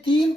3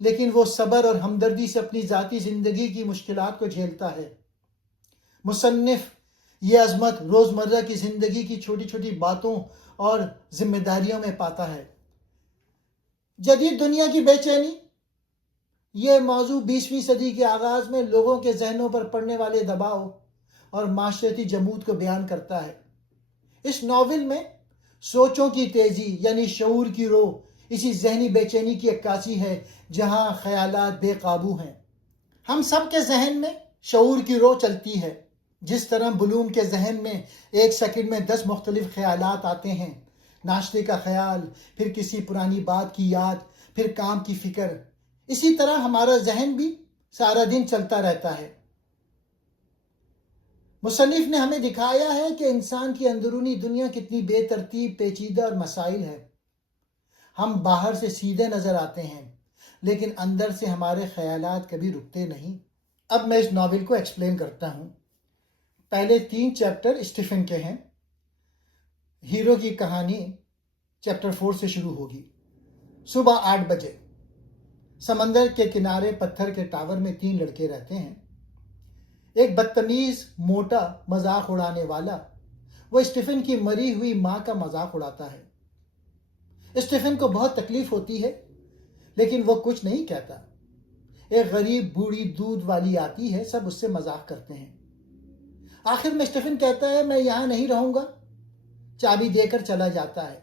لیکن وہ صبر اور ہمدردی سے اپنی ذاتی زندگی کی مشکلات کو جھیلتا ہے۔ مصنف یہ عظمت روزمرہ کی زندگی کی چھوٹی چھوٹی باتوں اور ذمہ داریوں میں پاتا ہے۔ جدید دنیا کی بے چینی، یہ موضوع 20ویں صدی کے آغاز میں لوگوں کے ذہنوں پر پڑنے والے دباؤ اور معاشرتی جمود کو بیان کرتا ہے۔ اس ناول میں سوچوں کی تیزی یعنی شعور کی روح اسی ذہنی بے چینی کی عکاسی ہے جہاں خیالات بے قابو ہیں۔ ہم سب کے ذہن میں شعور کی روح چلتی ہے۔ جس طرح بلوم کے ذہن میں ایک سیکنڈ میں 10 مختلف خیالات آتے ہیں، ناشتے کا خیال، پھر کسی پرانی بات کی یاد، پھر کام کی فکر، اسی طرح ہمارا ذہن بھی سارا دن چلتا رہتا ہے۔ مصنف نے ہمیں دکھایا ہے کہ انسان کی اندرونی دنیا کتنی بے ترتیب، پیچیدہ اور مسائل ہے۔ ہم باہر سے سیدھے نظر آتے ہیں، لیکن اندر سے ہمارے خیالات کبھی رکتے نہیں۔ اب میں اس ناول کو ایکسپلین کرتا ہوں۔ پہلے 3 چیپٹر اسٹیفن کے ہیں۔ ہیرو کی کہانی چیپٹر 4 سے شروع ہوگی۔ صبح 8 بجے سمندر کے کنارے پتھر کے ٹاور میں 3 لڑکے رہتے ہیں۔ ایک بدتمیز، موٹا، مذاق اڑانے والا، وہ اسٹیفن کی مری ہوئی ماں کا مذاق اڑاتا ہے۔ اسٹیفن کو بہت تکلیف ہوتی ہے، لیکن وہ کچھ نہیں کہتا۔ ایک غریب بوڑھی دودھ والی آتی ہے، سب اس سے مذاق کرتے ہیں۔ آخر میں اسٹیفن کہتا ہے میں یہاں نہیں رہوں گا، چابی دے کر چلا جاتا ہے۔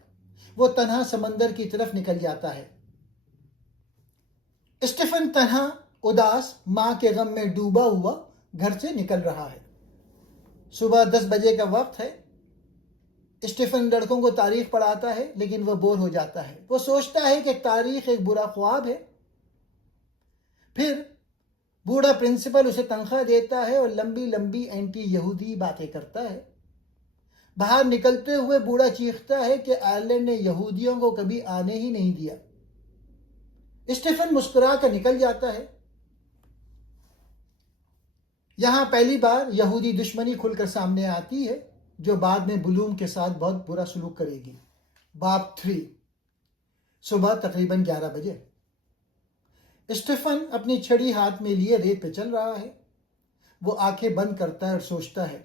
وہ تنہا سمندر کی طرف نکل جاتا ہے۔ اسٹیفن تنہا، اداس، ماں کے غم میں ڈوبا ہوا گھر سے نکل رہا ہے۔ صبح 10 بجے کا وقت ہے۔ اسٹیفن لڑکوں کو تاریخ پڑھاتا ہے، لیکن وہ بور ہو جاتا ہے۔ وہ سوچتا ہے کہ تاریخ ایک برا خواب ہے۔ پھر بوڑھا پرنسپل اسے تنخواہ دیتا ہے اور لمبی لمبی اینٹی یہودی باتیں کرتا ہے۔ باہر نکلتے ہوئے بوڑھا چیختا ہے کہ آئرلینڈ نے یہودیوں کو کبھی آنے ہی نہیں دیا۔ اسٹیفن مسکرا کر نکل جاتا ہے۔ یہاں پہلی بار یہودی دشمنی کھل کر سامنے آتی ہے، جو بعد میں بلوم کے ساتھ بہت برا سلوک کرے گی۔ باب 3 صبح تقریباً 11 بجے اسٹیفن اپنی چھڑی ہاتھ میں لیے ریت پہ چل رہا ہے۔ وہ آنکھیں بند کرتا ہے اور سوچتا ہے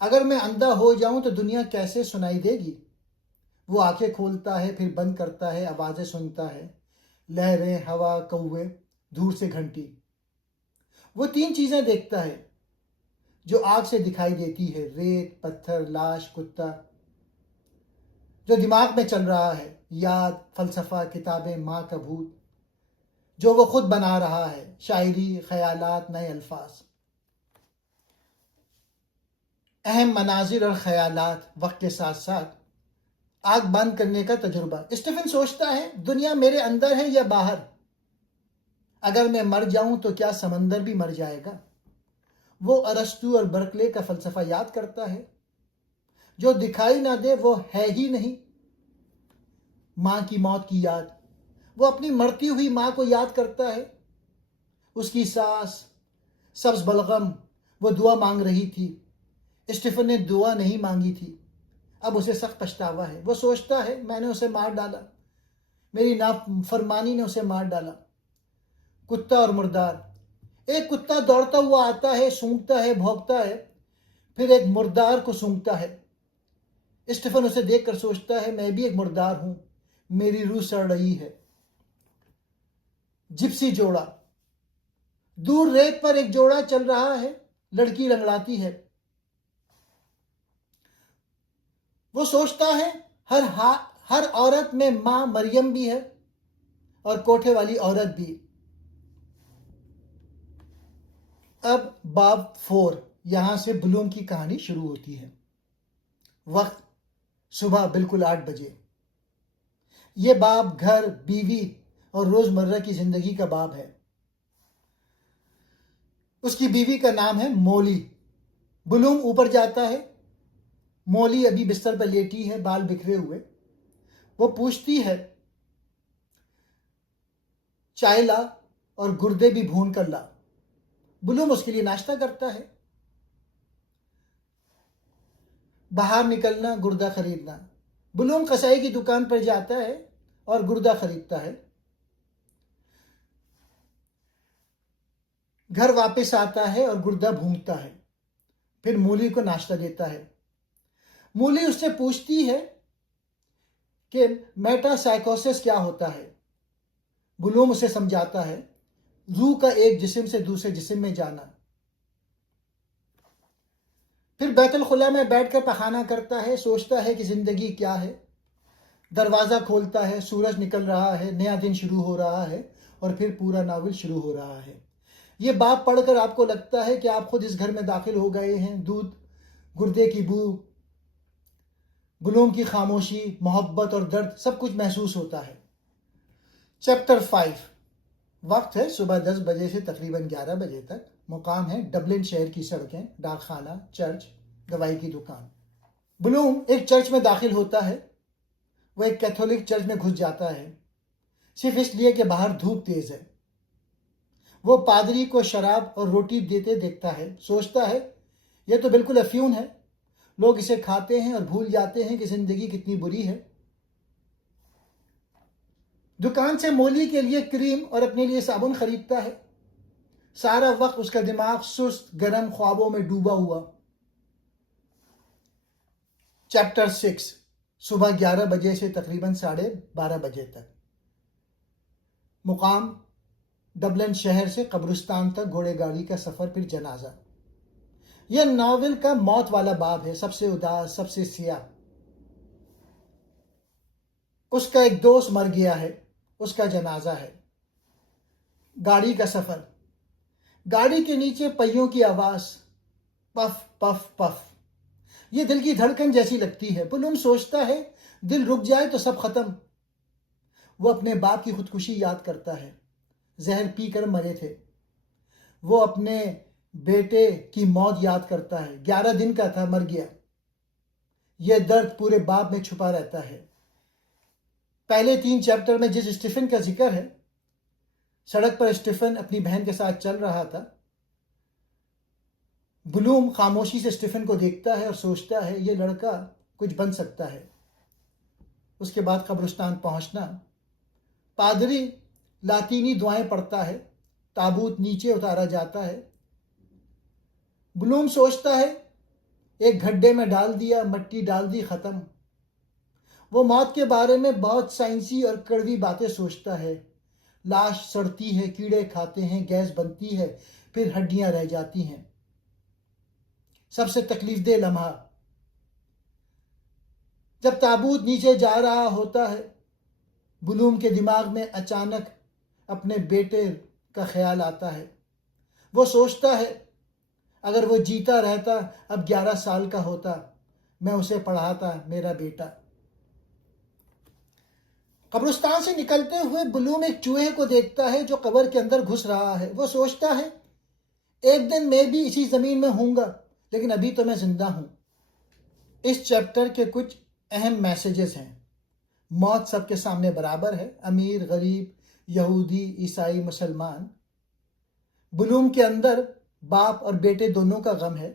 اگر میں اندھا ہو جاؤں تو دنیا کیسے سنائی دے گی۔ وہ آنکھیں کھولتا ہے، پھر بند کرتا ہے، آوازیں سنتا ہے، لہریں، ہوا، کوے، دور سے گھنٹی۔ وہ 3 چیزیں دیکھتا ہے جو آگ سے دکھائی دیتی ہے: ریت، پتھر، لاش، کتا۔ جو دماغ میں چل رہا ہے: یاد، فلسفہ، کتابیں، ماں کا بھوت۔ جو وہ خود بنا رہا ہے: شاعری، خیالات، نئے الفاظ۔ اہم مناظر اور خیالات وقت کے ساتھ ساتھ آگ بند کرنے کا تجربہ۔ اسٹیفن سوچتا ہے دنیا میرے اندر ہے یا باہر؟ اگر میں مر جاؤں تو کیا سمندر بھی مر جائے گا؟ وہ ارسطو اور برکلے کا فلسفہ یاد کرتا ہے: جو دکھائی نہ دے وہ ہے ہی نہیں۔ ماں کی موت کی یاد۔ وہ اپنی مرتی ہوئی ماں کو یاد کرتا ہے۔ اس کی سانس، سبز بلغم، وہ دعا مانگ رہی تھی۔ اسٹیفن نے دعا نہیں مانگی تھی۔ اب اسے سخت پچھتاوا ہے۔ وہ سوچتا ہے میں نے اسے مار ڈالا، میری نافرمانی نے اسے مار ڈالا۔ کتا اور مردار۔ ایک کتا دوڑتا ہوا آتا ہے، سونگتا ہے، بھونکتا ہے، پھر ایک مردار کو سونگتا ہے۔ اسٹیفن اسے دیکھ کر سوچتا ہے میں بھی ایک مردار ہوں، میری روح سڑ رہی ہے۔ جپسی جوڑا۔ دور ریت پر ایک جوڑا چل رہا ہے، لڑکی لنگڑاتی ہے۔ وہ سوچتا ہے ہر عورت میں ماں مریم بھی ہے اور کوٹھے والی عورت بھی۔ اب باب 4 یہاں سے بلوم کی کہانی شروع ہوتی ہے۔ وقت صبح بالکل 8 بجے۔ یہ باب گھر، بیوی اور روزمرہ کی زندگی کا باب ہے۔ اس کی بیوی کا نام ہے مولی۔ بلوم اوپر جاتا ہے۔ مولی ابھی بستر پر لیٹی ہے، بال بکھرے ہوئے۔ وہ پوچھتی ہے چائے لا اور گردے بھی بھون کر لا۔ بلوم اس کے لیے ناشتہ کرتا ہے۔ باہر نکلنا، گردہ خریدنا۔ بلوم قصائی کی دکان پر جاتا ہے اور گردہ خریدتا ہے۔ گھر واپس آتا ہے اور گردہ بھونگتا ہے، پھر مولی کو ناشتہ دیتا ہے۔ مولی اس سے پوچھتی ہے کہ میٹا سائیکوسس کیا ہوتا ہے۔ بلوم اسے سمجھاتا ہے، روح کا ایک جسم سے دوسرے جسم میں جانا۔ پھر بیت الخلا میں بیٹھ کر پخانہ کرتا ہے، سوچتا ہے کہ زندگی کیا ہے۔ دروازہ کھولتا ہے، سورج نکل رہا ہے، نیا دن شروع ہو رہا ہے، اور پھر پورا ناول شروع ہو رہا ہے۔ یہ باب پڑھ کر آپ کو لگتا ہے کہ آپ خود اس گھر میں داخل ہو گئے ہیں۔ دودھ، گردے کی بو، بلوم کی خاموشی، محبت اور درد سب کچھ محسوس ہوتا ہے۔ چیپٹر 5، وقت ہے صبح 10 بجے سے تقریباً 11 بجے تک۔ مقام ہے ڈبلن شہر کی سڑکیں، ڈاک خانہ، چرچ، دوائی کی دکان۔ بلوم ایک چرچ میں داخل ہوتا ہے۔ وہ ایک کیتھولک چرچ میں گھس جاتا ہے، صرف اس لیے کہ باہر دھوپ تیز ہے۔ وہ پادری کو شراب اور روٹی دیتے دیکھتا ہے، سوچتا ہے یہ تو بالکل افیون ہے۔ لوگ اسے کھاتے ہیں اور بھول جاتے ہیں کہ زندگی کتنی بری ہے۔ دکان سے مولی کے لیے کریم اور اپنے لیے صابن خریدتا ہے۔ سارا وقت اس کا دماغ سست گرم خوابوں میں ڈوبا ہوا۔ چیپٹر 6، صبح 11 بجے سے تقریباً 12:30 بجے تک۔ مقام ڈبلن شہر سے قبرستان تک گھوڑے گاڑی کا سفر، پھر جنازہ۔ یہ ناول کا موت والا باب ہے، سب سے اداس، سب سے سیاہ۔ اس کا ایک دوست مر گیا ہے، اس کا جنازہ ہے۔ گاڑی کا سفر، گاڑی کے نیچے پہیوں کی آواز، پف پف پف، یہ دل کی دھڑکن جیسی لگتی ہے۔ بلوم سوچتا ہے دل رک جائے تو سب ختم۔ وہ اپنے باپ کی خودکشی یاد کرتا ہے، زہر پی کر مرے تھے۔ وہ اپنے بیٹے کی موت یاد کرتا ہے، 11 دن کا تھا، مر گیا۔ یہ درد پورے باب میں چھپا رہتا ہے۔ پہلے 3 چیپٹر میں جس اسٹیفن کا ذکر ہے، سڑک پر اسٹیفن اپنی بہن کے ساتھ چل رہا تھا۔ بلوم خاموشی سے اسٹیفن کو دیکھتا ہے اور سوچتا ہے یہ لڑکا کچھ بن سکتا ہے۔ اس کے بعد قبرستان پہنچنا، پادری لاطینی دعائیں پڑھتا ہے، تابوت نیچے اتارا جاتا ہے۔ بلوم سوچتا ہے ایک گھڈے میں ڈال دیا، مٹی ڈال دی، ختم۔ وہ موت کے بارے میں بہت سائنسی اور کڑوی باتیں سوچتا ہے۔ لاش سڑتی ہے، کیڑے کھاتے ہیں، گیس بنتی ہے، پھر ہڈیاں رہ جاتی ہیں۔ سب سے تکلیف دہ لمحہ، جب تابوت نیچے جا رہا ہوتا ہے، بلوم کے دماغ میں اچانک اپنے بیٹے کا خیال آتا ہے۔ وہ سوچتا ہے اگر وہ جیتا رہتا، اب 11 سال کا ہوتا، میں اسے پڑھاتا، میرا بیٹا۔ قبرستان سے نکلتے ہوئے بلوم ایک چوہے کو دیکھتا ہے جو قبر کے اندر گھس رہا ہے۔ وہ سوچتا ہے ایک دن میں بھی اسی زمین میں ہوں گا، لیکن ابھی تو میں زندہ ہوں۔ اس چیپٹر کے کچھ اہم میسیجز ہیں۔ موت سب کے سامنے برابر ہے، امیر، غریب، یہودی، عیسائی، مسلمان۔ بلوم کے اندر باپ اور بیٹے دونوں کا غم ہے۔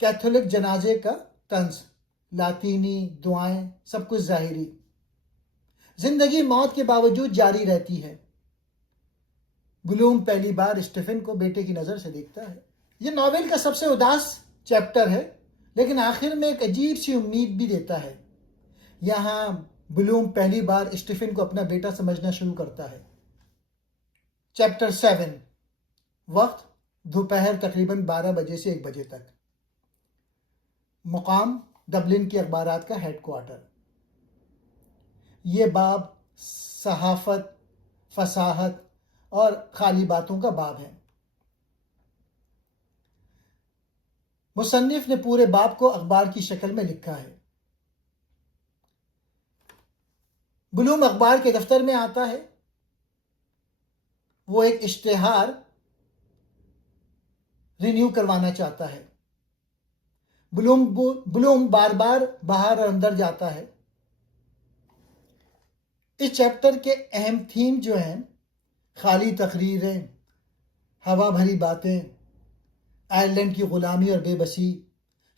کیتھولک جنازے کا طنز، لاطینی دعائیں، سب کچھ ظاہری۔ زندگی موت کے باوجود جاری رہتی ہے۔ بلوم پہلی بار اسٹیفن کو بیٹے کی نظر سے دیکھتا ہے۔ یہ ناول کا سب سے اداس چیپٹر ہے، لیکن آخر میں ایک عجیب سی امید بھی دیتا ہے۔ یہاں بلوم پہلی بار اسٹیفن کو اپنا بیٹا سمجھنا شروع کرتا ہے۔ چیپٹر 7، وقت دوپہر تقریباً 12 بجے سے 1 بجے تک۔ مقام ڈبلن کے اخبارات کا ہیڈ کوارٹر۔ یہ باب صحافت، فصاحت اور خالی باتوں کا باب ہے۔ مصنف نے پورے باب کو اخبار کی شکل میں لکھا ہے۔ بلوم اخبار کے دفتر میں آتا ہے۔ وہ ایک اشتہار رینیو کروانا چاہتا ہے۔ بلوم بار بار باہر اور اندر جاتا ہے۔ اس چیپٹر کے اہم تھیم جو ہیں، خالی تقریریں، ہوا بھری باتیں، آئرلینڈ کی غلامی اور بے بسی،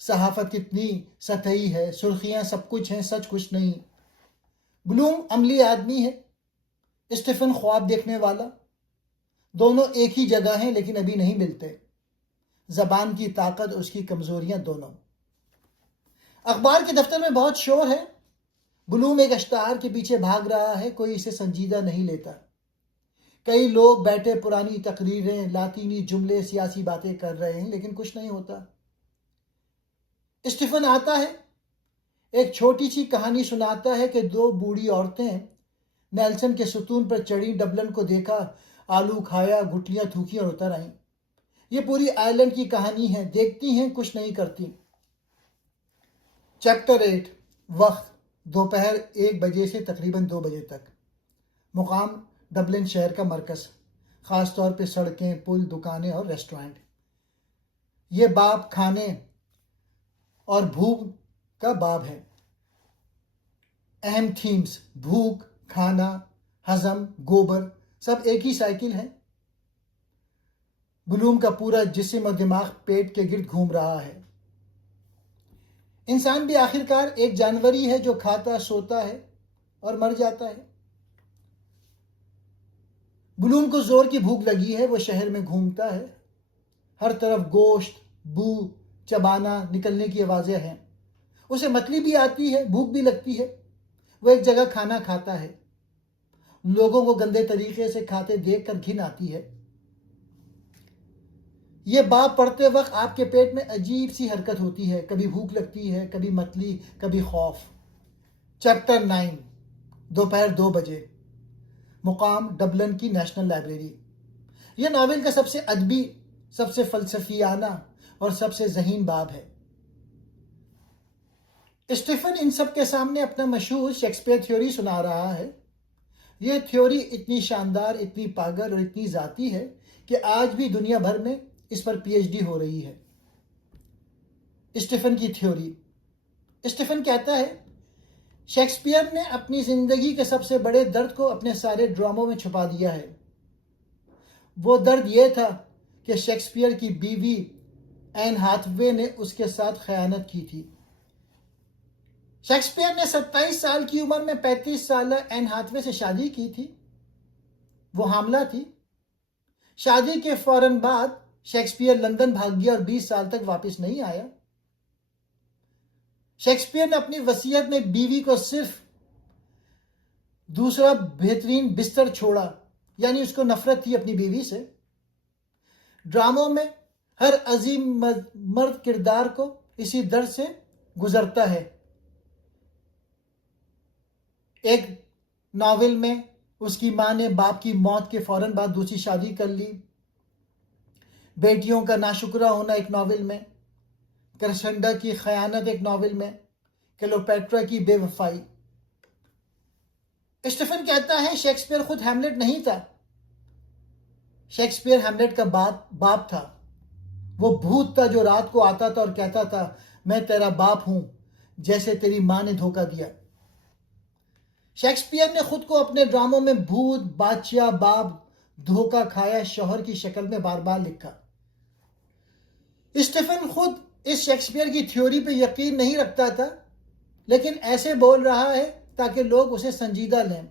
صحافت کتنی سطحی ہے، سرخیاں سب کچھ ہیں، سچ کچھ نہیں۔ بلوم عملی آدمی ہے، اسٹیفن خواب دیکھنے والا۔ دونوں ایک ہی جگہ ہیں لیکن ابھی نہیں ملتے. زبان کی طاقت اور اس کی کمزوریاں دونوں. اخبار کے دفتر میں بہت شور ہے. بلوم ایک اشتہار کے پیچھے بھاگ رہا ہے. کوئی اسے سنجیدہ نہیں لیتا. کئی لوگ بیٹھے پرانی تقریریں، لاطینی جملے، سیاسی باتیں کر رہے ہیں لیکن کچھ نہیں ہوتا. اسٹیفن آتا ہے، ایک چھوٹی سی کہانی سناتا ہے کہ دو بوڑھی عورتیں نیلسن کے ستون پر چڑھی، ڈبلن کو دیکھا، آلو کھایا، گٹلیاں تھوکی اور اتر آئیں. یہ پوری آئرلینڈ کی کہانی ہے. دیکھتی ہیں، کچھ نہیں کرتی. چیپٹر 8. وقت دوپہر 1 بجے سے تقریباً 2 بجے تک. مقام ڈبلن شہر کا مرکز، خاص طور پہ سڑکیں، پل، دکانیں اور ریسٹورانٹ. یہ باب کھانے اور بھوک کا باب ہے. اہم تھیمز: بھوک، کھانا، ہضم، گوبر، سب ایک ہی سائیکل ہے. بلوم کا پورا جسم اور دماغ پیٹ کے گرد گھوم رہا ہے. انسان بھی آخرکار ایک جانور ہی ہے جو کھاتا، سوتا ہے اور مر جاتا ہے. بلوم کو زور کی بھوک لگی ہے. وہ شہر میں گھومتا ہے. ہر طرف گوشت، بو، چبانا نکلنے کی آوازیں ہیں. اسے متلی بھی آتی ہے، بھوک بھی لگتی ہے. وہ ایک جگہ کھانا کھاتا ہے. لوگوں کو گندے طریقے سے کھاتے دیکھ کر گھن آتی ہے. یہ باب پڑھتے وقت آپ کے پیٹ میں عجیب سی حرکت ہوتی ہے. کبھی بھوک لگتی ہے، کبھی متلی، کبھی خوف. چیپٹر 9. دوپہر 2 بجے. مقام ڈبلن کی نیشنل لائبریری. یہ ناول کا سب سے ادبی، سب سے فلسفیانہ اور سب سے ذہین باب ہے. اسٹیفن ان سب کے سامنے اپنا مشہور شیکسپیئر تھیوری سنا رہا ہے. یہ تھیوری اتنی شاندار، اتنی پاگل اور اتنی ذاتی ہے کہ آج بھی دنیا بھر میں اس پر پی ایچ ڈی ہو رہی ہے. اسٹیفن کی تھیوری. اسٹیفن کہتا ہے، شیکسپیئر نے اپنی زندگی کے سب سے بڑے درد کو اپنے سارے ڈراموں میں چھپا دیا ہے. وہ درد یہ تھا کہ شیکسپیئر کی بیوی این ہاتھوے نے اس کے ساتھ خیانت کی تھی. شیکسپیئر نے 27 سال کی عمر میں 35 سالہ این ہاتھوے سے شادی کی تھی. وہ حاملہ تھی. شادی کے فوراً بعد شیکسپیئر لندن بھاگ گیا اور 20 سال تک واپس نہیں آیا. شیکسپیئر نے اپنی وصیت میں بیوی کو صرف دوسرا بہترین بستر چھوڑا، یعنی اس کو نفرت تھی اپنی بیوی سے. ڈراموں میں ہر عظیم مرد کردار کو اسی درد سے گزرتا ہے. ایک ناول میں اس کی ماں نے باپ کی موت کے فوراً بعد دوسری شادی کر لی. بیٹیوں کا ناشکرہ ہونا ایک ناول میں. کرسنڈا کی خیانت ایک ناول میں. کلیوپیٹرا کی بے وفائی. اسٹیفن کہتا ہے، شیکسپیئر خود ہیملیٹ نہیں تھا. شیکسپیئر ہیملیٹ کا باپ تھا. وہ بھوت تھا جو رات کو آتا تھا اور کہتا تھا، میں تیرا باپ ہوں جیسے تیری ماں نے دھوکہ دیا. شیکسپیئر نے خود کو اپنے ڈراموں میں بھوت، بادشاہ، باپ، دھوکہ کھایا شوہر کی شکل میں بار بار لکھا. اسٹیفن خود اس شیکسپیئر کی تھیوری پہ یقین نہیں رکھتا تھا، لیکن ایسے بول رہا ہے تاکہ لوگ اسے سنجیدہ لیں.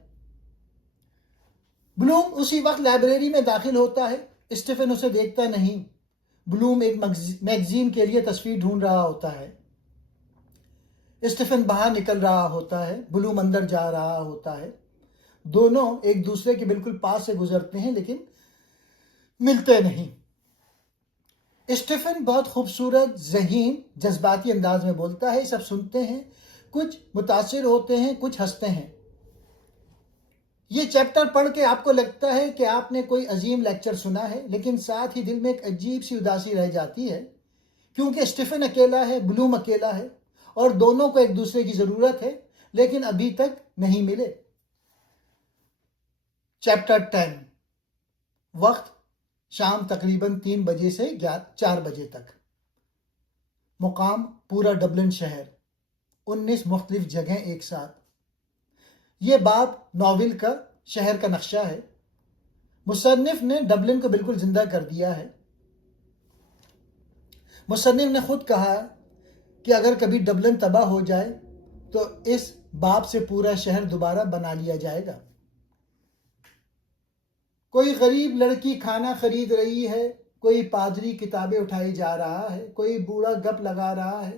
بلوم اسی وقت لائبریری میں داخل ہوتا ہے. اسٹیفن اسے دیکھتا نہیں. بلوم ایک میگزین کے لیے تصویر ڈھونڈ رہا ہوتا ہے. اسٹیفن باہر نکل رہا ہوتا ہے. بلوم اندر جا رہا ہوتا ہے. دونوں ایک دوسرے کے بالکل پاس سے گزرتے ہیں لیکن ملتے نہیں. اسٹیفن بہت خوبصورت، ذہین، جذباتی انداز میں بولتا ہے. سب سنتے ہیں، کچھ متاثر ہوتے ہیں، کچھ ہنستے ہیں. یہ چیپٹر پڑھ کے آپ کو لگتا ہے کہ آپ نے کوئی عظیم لیکچر سنا ہے، لیکن ساتھ ہی دل میں ایک عجیب سی اداسی رہ جاتی ہے، کیونکہ اسٹیفن اکیلا ہے، بلوم اکیلا ہے، اور دونوں کو ایک دوسرے کی ضرورت ہے، لیکن ابھی تک نہیں ملے. چیپٹر 10. وقت شام تقریباً 3 بجے سے 4 بجے تک. مقام پورا ڈبلن شہر. 19 مختلف جگہیں ایک ساتھ. یہ باب ناول کا شہر کا نقشہ ہے. مصنف نے ڈبلن کو بالکل زندہ کر دیا ہے. مصنف نے خود کہا کہ اگر کبھی ڈبلن تباہ ہو جائے تو اس باب سے پورا شہر دوبارہ بنا لیا جائے گا. کوئی غریب لڑکی کھانا خرید رہی ہے، کوئی پادری کتابیں اٹھائی جا رہا ہے، کوئی بوڑھا گپ لگا رہا ہے،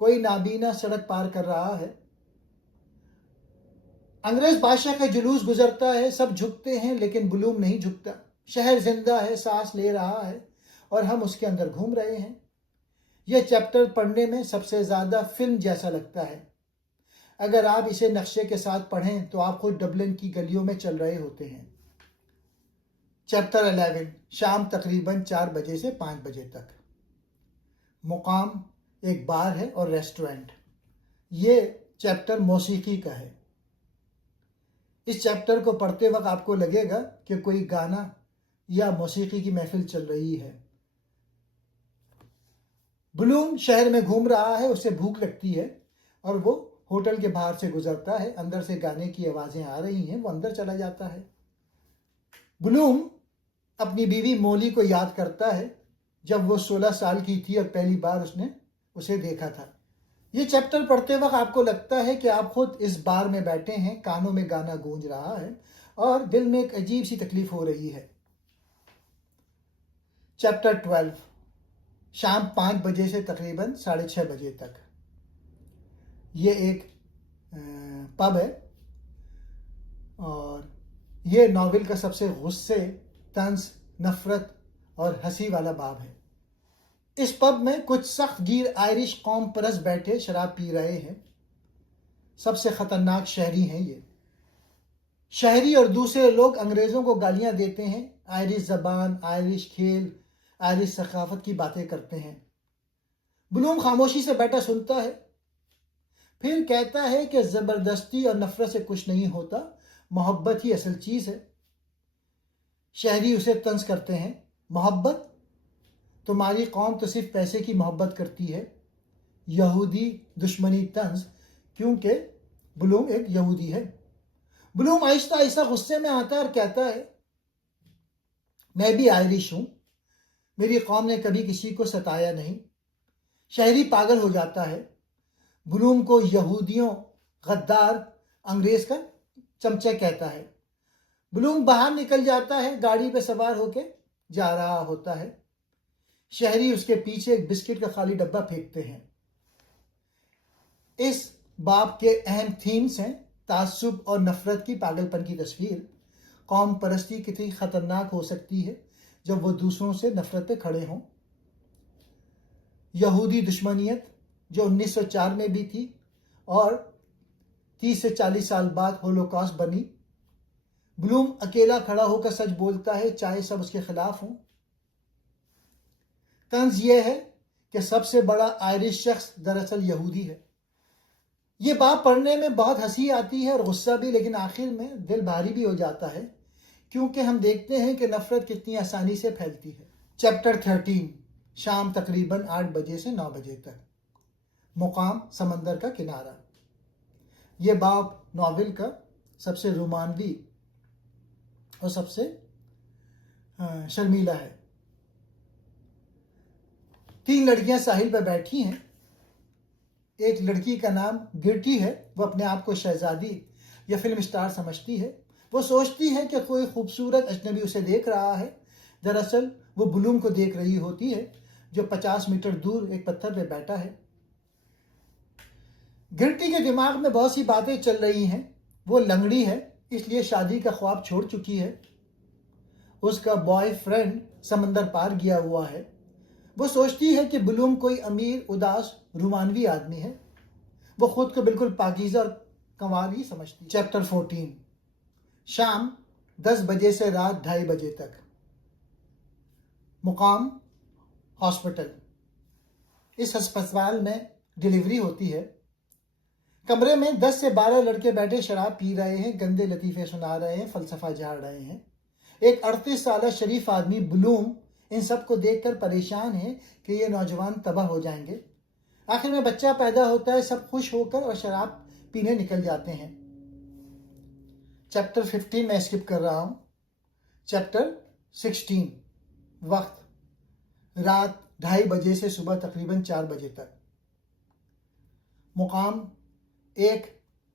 کوئی نابینا سڑک پار کر رہا ہے۔ انگریز بادشاہ کا جلوس گزرتا ہے، سب جھکتے ہیں لیکن بلوم نہیں جھکتا۔ شہر زندہ ہے، سانس لے رہا ہے اور ہم اس کے اندر گھوم رہے ہیں۔ یہ چیپٹر پڑھنے میں سب سے زیادہ فلم جیسا لگتا ہے۔ اگر آپ اسے نقشے کے ساتھ پڑھیں تو آپ خود ڈبلن کی گلیوں میں چل رہے ہوتے ہیں۔ چیپٹر 11 شام تقریباً 4 بجے سے 5 بجے تک۔ مقام ایک بار ہے اور ریسٹورنٹ۔ یہ چیپٹر موسیقی کا ہے۔ اس چیپٹر کو پڑھتے وقت آپ کو لگے گا کہ کوئی گانا یا موسیقی کی محفل چل رہی ہے۔ بلوم شہر میں گھوم رہا ہے، اسے بھوک لگتی ہے اور وہ ہوٹل کے باہر سے گزرتا ہے۔ اندر سے گانے کی آوازیں آ رہی ہیں، وہ اندر چلا جاتا ہے۔ بلوم اپنی بیوی مولی کو یاد کرتا ہے جب وہ 16 سال کی تھی اور پہلی بار اس نے اسے دیکھا تھا۔ یہ چیپٹر پڑھتے وقت آپ کو لگتا ہے کہ آپ خود اس بار میں بیٹھے ہیں، کانوں میں گانا گونج رہا ہے اور دل میں ایک عجیب سی تکلیف ہو رہی ہے۔ چیپٹر 12 شام 5 بجے سے تقریباً 6:30 بجے تک۔ یہ ایک پب ہے اور یہ ناول کا سب سے غصے، طنز، نفرت اور ہنسی والا باب ہے۔ اس پب میں کچھ سخت گیر آئرش قوم پرست بیٹھے شراب پی رہے ہیں۔ سب سے خطرناک شہری ہیں یہ۔ شہری اور دوسرے لوگ انگریزوں کو گالیاں دیتے ہیں، آئرش زبان، آئرش کھیل، آئرش ثقافت کی باتیں کرتے ہیں۔ بلوم خاموشی سے بیٹھا سنتا ہے، پھر کہتا ہے کہ زبردستی اور نفرت سے کچھ نہیں ہوتا، محبت ہی اصل چیز ہے۔ شہری اسے طنز کرتے ہیں، محبت؟ تمہاری قوم تو صرف پیسے کی محبت کرتی ہے۔ یہودی دشمنی طنز، کیونکہ بلوم ایک یہودی ہے۔ بلوم آہستہ آہستہ غصے میں آتا ہے اور کہتا ہے، میں بھی آئرش ہوں، میری قوم نے کبھی کسی کو ستایا نہیں۔ شہری پاگل ہو جاتا ہے۔ بلوم کو یہودیوں، غدار، انگریز کا چمچہ کہتا ہے۔ بلوم باہر نکل جاتا ہے، گاڑی پہ سوار ہو کے جا رہا ہوتا ہے۔ شہری اس کے پیچھے ایک بسکٹ کا خالی ڈبہ پھینکتے ہیں۔ اس باب کے اہم تھیمز ہیں تعصب اور نفرت کی پاگل پن کی تصویر۔ قوم پرستی کتنی خطرناک ہو سکتی ہے جب وہ دوسروں سے نفرت پہ کھڑے ہوں۔ یہودی دشمنیت جو 1904 میں بھی تھی اور 30 سے 40 سال بعد ہولوکاسٹ بنی۔ بلوم اکیلا کھڑا ہو کر سچ بولتا ہے چاہے سب اس کے خلاف ہوں۔ طنز یہ ہے کہ سب سے بڑا آئرش شخص دراصل یہودی ہے۔ یہ باب پڑھنے میں بہت ہنسی آتی ہے اور غصہ بھی، لیکن آخر میں دل بھاری بھی ہو جاتا ہے کیونکہ ہم دیکھتے ہیں کہ نفرت کتنی آسانی سے پھیلتی ہے۔ چیپٹر 13 شام تقریباً 8 بجے سے 9 بجے تک۔ مقام سمندر کا کنارہ۔ یہ باب ناول کا سب سے رومانوی اور سب سے شرمیلا ہے۔ 3 لڑکیاں ساحل پہ بیٹھی ہیں۔ ایک لڑکی کا نام گرٹی ہے، وہ اپنے آپ کو شہزادی یا فلم اسٹار سمجھتی ہے۔ وہ سوچتی ہے کہ کوئی خوبصورت اجنبی اسے دیکھ رہا ہے، دراصل وہ بلوم کو دیکھ رہی ہوتی ہے جو 50 میٹر دور ایک پتھر پہ بیٹھا ہے۔ گرٹی کے دماغ میں بہت سی باتیں چل رہی ہیں۔ وہ لنگڑی ہے، اس لیے شادی کا خواب چھوڑ چکی ہے۔ اس کا بوائے فرینڈ سمندر پار گیا ہوا ہے۔ وہ سوچتی ہے کہ بلوم کوئی امیر، اداس، رومانوی آدمی ہے۔ وہ خود کو بالکل پاکیزہ اور کنواری سمجھتی ہے۔ چیپٹر 14 شام 10 بجے سے رات 2:30 بجے تک۔ مقام ہاسپٹل۔ اس ہسپتال میں ڈیلیوری ہوتی ہے۔ کمرے میں 10 سے 12 لڑکے بیٹھے شراب پی رہے ہیں، گندے لطیفے سنا رہے ہیں، فلسفہ جھاڑ رہے ہیں۔ ایک 38 سالہ شریف آدمی بلوم ان سب کو دیکھ کر پریشان ہے کہ یہ نوجوان تباہ ہو جائیں گے۔ آخر میں بچہ پیدا ہوتا ہے، سب خوش ہو کر اور شراب پینے نکل جاتے ہیں۔ چیپٹر 15 میں اسکپ کر رہا ہوں۔ چیپٹر 16 وقت رات 2:30 بجے سے صبح تقریباً 4 بجے تک۔ مقام ایک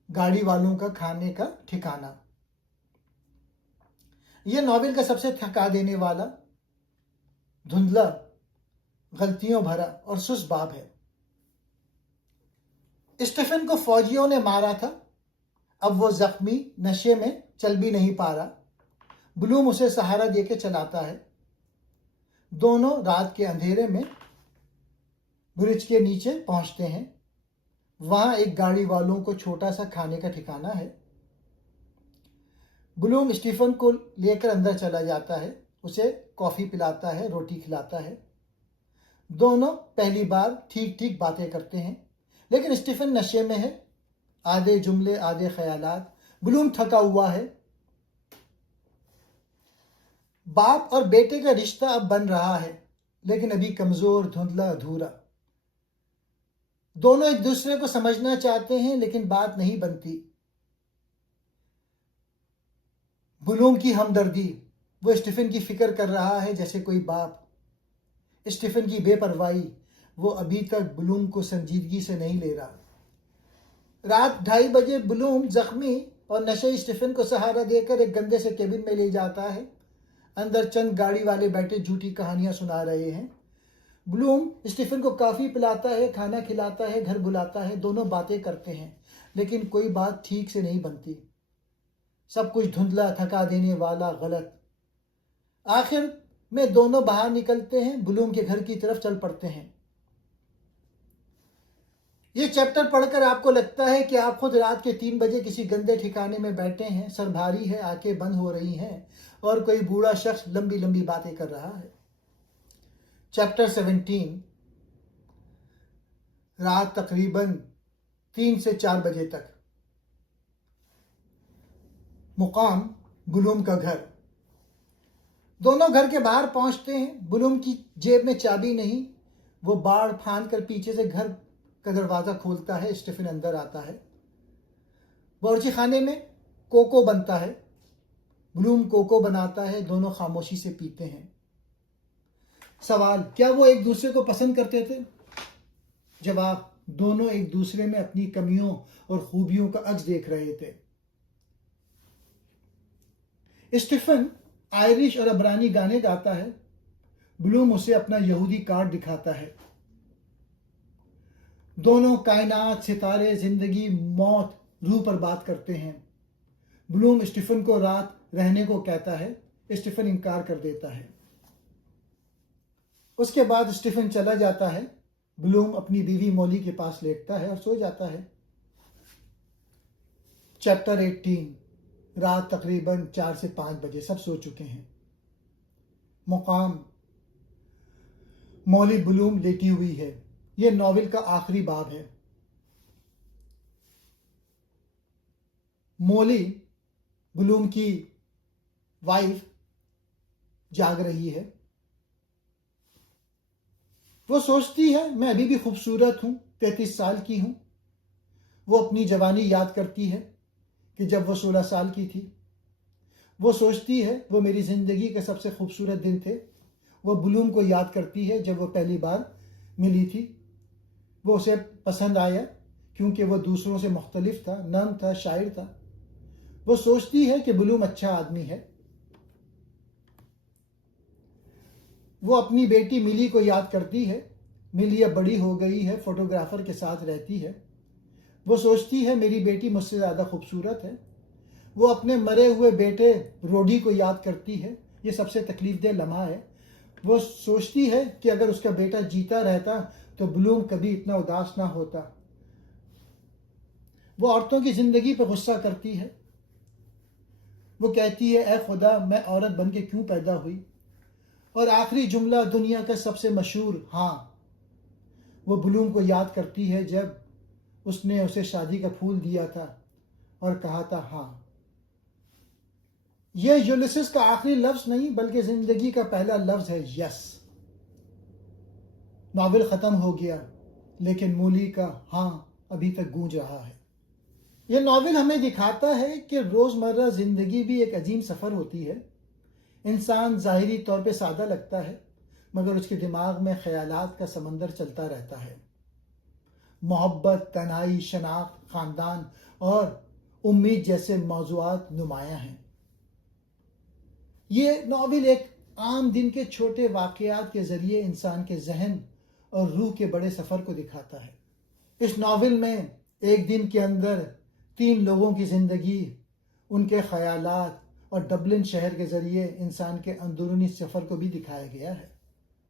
گاڑی والوں کا کھانے کا ٹھکانہ۔ یہ ناول کا سب سے تھکا دینے والا، دھندلا، غلطیوں بھرا اور سست باب ہے۔ اسٹیفن کو فوجیوں نے مارا تھا، اب وہ زخمی، نشے میں، چل بھی نہیں پا رہا۔ بلوم اسے سہارا دے کے چلاتا ہے۔ دونوں رات کے اندھیرے میں برج کے نیچے پہنچتے ہیں۔ وہاں ایک گاڑی والوں کو چھوٹا سا کھانے کا ٹھکانہ ہے۔ بلوم اسٹیفن کو لے کر اندر چلا جاتا ہے، اسے کافی پلاتا ہے، روٹی کھلاتا ہے۔ دونوں پہلی بار ٹھیک ٹھیک باتیں کرتے ہیں، لیکن اسٹیفن نشے میں ہے، آدھے جملے آدھے خیالات۔ بلوم تھکا ہوا ہے۔ باپ اور بیٹے کا رشتہ اب بن رہا ہے، لیکن ابھی کمزور، دھندلا، ادھورا۔ دونوں ایک دوسرے کو سمجھنا چاہتے ہیں، لیکن بات نہیں بنتی۔ بلوم کی ہمدردی، وہ اسٹیفن کی فکر کر رہا ہے جیسے کوئی باپ۔ اسٹیفن کی بے پرواہی، وہ ابھی تک بلوم کو سنجیدگی سے نہیں لے رہا۔ رات 2:30 بجے بلوم زخمی اور نشے اسٹیفن کو سہارا دے کر ایک گندے سے کیبن میں لے جاتا ہے۔ اندر چند گاڑی والے بیٹھے جھوٹی کہانیاں سنا رہے ہیں۔ بلوم اسٹیفن کو کافی پلاتا ہے، کھانا کھلاتا ہے، گھر بلاتا ہے، دونوں باتیں کرتے ہیں، لیکن کوئی بات ٹھیک سے نہیں بنتی۔ سب کچھ دھندلا، تھکا دینے والا، غلط۔ آخر میں دونوں باہر نکلتے ہیں، بلوم کے گھر کی طرف چل پڑتے ہیں۔ یہ چیپٹر پڑھ کر آپ کو لگتا ہے کہ آپ خود رات کے 3 بجے کسی گندے ٹھکانے میں بیٹھے ہیں، سر بھاری ہے، آنکھیں بند ہو رہی ہیں اور کوئی بوڑھا شخص لمبی لمبی باتیں کر رہا ہے۔ چیپٹر 17، رات تقریباً 3 سے 4 بجے تک۔ مقام بلوم کا گھر۔ دونوں گھر کے باہر پہنچتے ہیں۔ بلوم کی جیب میں چابی نہیں، وہ باڑ پھاند کر پیچھے سے گھر کا دروازہ کھولتا ہے۔ اسٹیفن اندر آتا ہے۔ باورچی خانے میں کوکو بنتا ہے۔ بلوم کوکو بناتا ہے، دونوں خاموشی سے پیتے ہیں۔ سوال، کیا وہ ایک دوسرے کو پسند کرتے تھے؟ جواب، دونوں ایک دوسرے میں اپنی کمیوں اور خوبیوں کا عکس دیکھ رہے تھے۔ اسٹیفن آئرش اور عبرانی گانے گاتا ہے۔ بلوم اسے اپنا یہودی کارڈ دکھاتا ہے۔ دونوں کائنات، ستارے، زندگی، موت، روح پر بات کرتے ہیں۔ بلوم اسٹیفن کو رات رہنے کو کہتا ہے، اسٹیفن انکار کر دیتا ہے۔ اس کے بعد اسٹیفن چلا جاتا ہے۔ بلوم اپنی بیوی مولی کے پاس لیٹتا ہے اور سو جاتا ہے۔ چیپٹر 18، رات تقریباً 4 سے 5 بجے، سب سو چکے ہیں۔ مقام مولی بلوم لیٹی ہوئی ہے۔ یہ ناول کا آخری باب ہے۔ مولی بلوم کی وائف جاگ رہی ہے۔ وہ سوچتی ہے میں ابھی بھی خوبصورت ہوں، 33 سال کی ہوں۔ وہ اپنی جوانی یاد کرتی ہے کہ جب وہ 16 سال کی تھی۔ وہ سوچتی ہے وہ میری زندگی کے سب سے خوبصورت دن تھے۔ وہ بلوم کو یاد کرتی ہے جب وہ پہلی بار ملی تھی۔ وہ اسے پسند آیا کیونکہ وہ دوسروں سے مختلف تھا، نرم تھا، شاعر تھا۔ وہ سوچتی ہے کہ بلوم اچھا آدمی ہے۔ وہ اپنی بیٹی ملی کو یاد کرتی ہے۔ ملی اب بڑی ہو گئی ہے، فوٹوگرافر کے ساتھ رہتی ہے۔ وہ سوچتی ہے میری بیٹی مجھ سے زیادہ خوبصورت ہے۔ وہ اپنے مرے ہوئے بیٹے روڈی کو یاد کرتی ہے۔ یہ سب سے تکلیف دہ لمحہ ہے۔ وہ سوچتی ہے کہ اگر اس کا بیٹا جیتا رہتا تو بلوم کبھی اتنا اداس نہ ہوتا۔ وہ عورتوں کی زندگی پہ غصہ کرتی ہے۔ وہ کہتی ہے اے خدا، میں عورت بن کے کیوں پیدا ہوئی؟ اور آخری جملہ دنیا کا سب سے مشہور ہاں۔ وہ بلوم کو یاد کرتی ہے جب اس نے اسے شادی کا پھول دیا تھا اور کہا تھا ہاں۔ یہ یولیسس کا آخری لفظ نہیں بلکہ زندگی کا پہلا لفظ ہے، یس۔ ناول ختم ہو گیا لیکن مولی کا ہاں ابھی تک گونج رہا ہے۔ یہ ناول ہمیں دکھاتا ہے کہ روزمرہ زندگی بھی ایک عظیم سفر ہوتی ہے۔ انسان ظاہری طور پہ سادہ لگتا ہے مگر اس کے دماغ میں خیالات کا سمندر چلتا رہتا ہے۔ محبت، تنہائی، شناخت، خاندان اور امید جیسے موضوعات نمایاں ہیں۔ یہ ناول ایک عام دن کے چھوٹے واقعات کے ذریعے انسان کے ذہن اور روح کے بڑے سفر کو دکھاتا ہے۔ اس ناول میں ایک دن کے اندر 3 لوگوں کی زندگی، ان کے خیالات اور ڈبلن شہر کے ذریعے انسان کے اندرونی سفر کو بھی دکھایا گیا ہے۔